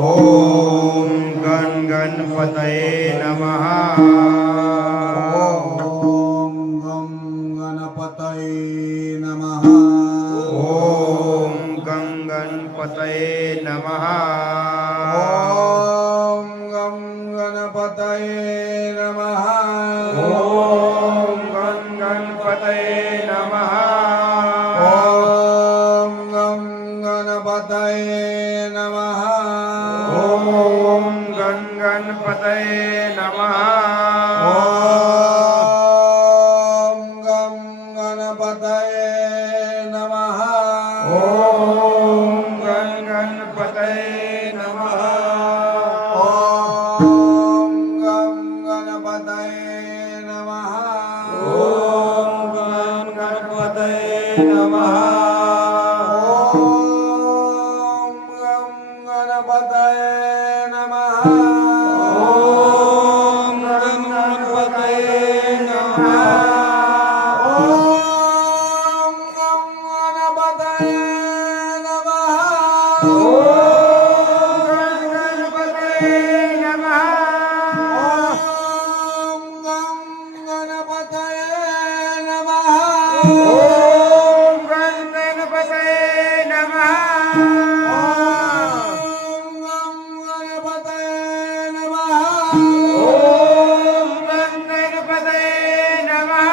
ओम गण गणपतये नमः। ओम गं गणपतये नमः। ओम गण गणपतये नमः। ओम गं गणपतये नमः। ओम गण गणपतये नमः। ओम गं गणपतये नमः। ओम गण गणपतये नमः। ओम गं गणपतये नमः। ओम गण गणपतये नमः। ओम गं गणपतये नमः। ओम गण गणपतये नमः। ओम गं गणपतये नमः। ओम गण गणपतये नमः। ओम गं गणपतये नमः। ओम गण गणपतये नमः। ओम गं गणपतये नमः। ओम गण गणपतये नमः। ओम गं गणपतये नमः। ओम गण गणपतये नमः।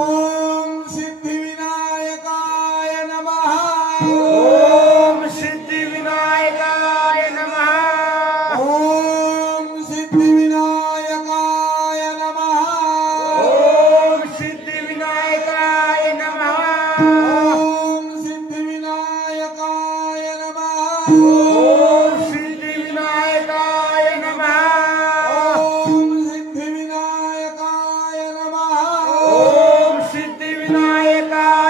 ओम सिद्धिविनायकाय नमः। ओम सिद्धिविनायकाय नमः। ओम सिद्धिविनायकाय नमः। ओम सिद्धिविनायकाय नमः। ओम सिद्धिविनायकाय नमः। ओम सिद्धिविनायकाय नमः। ओम सिद्धिविनायकाय नमः। ओम सिद्धिविनायकाय